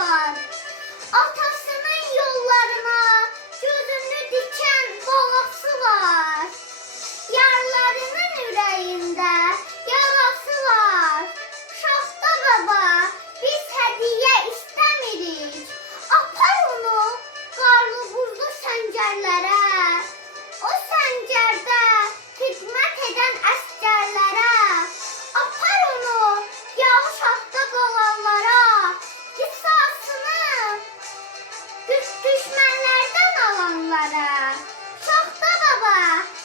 var. Atasının yollarına gözünü diken balası var. Yarlarının yüreğinde düşmənlərdən alanlara. Şaxta baba,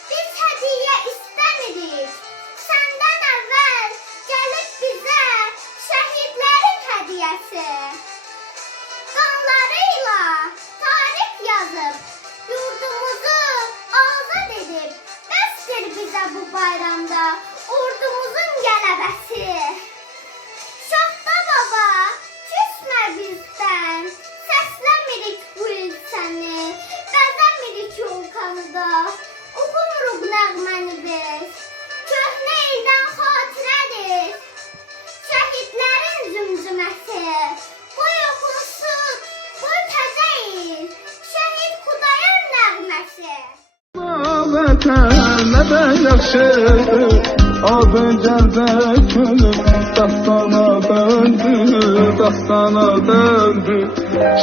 biz hədiyyə istəmirik. Səndən əvvəl gəlib bizə şəhidlərin hədiyyəsi. Qanlarıyla tarix yazıb, yurdumuzu azad edib, bəsdir bizə bu bayramda ordumuzun qələbəsi. Nəğməsi. Vətən nədən yaxşıdır Adın gəldə könül Dastana döndü Dastana döndü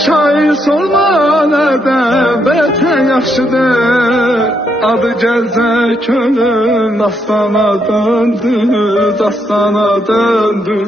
Şair sorma nədən Vətən yaxşıdır Adı gəldə könül Dastana döndü Dastana döndü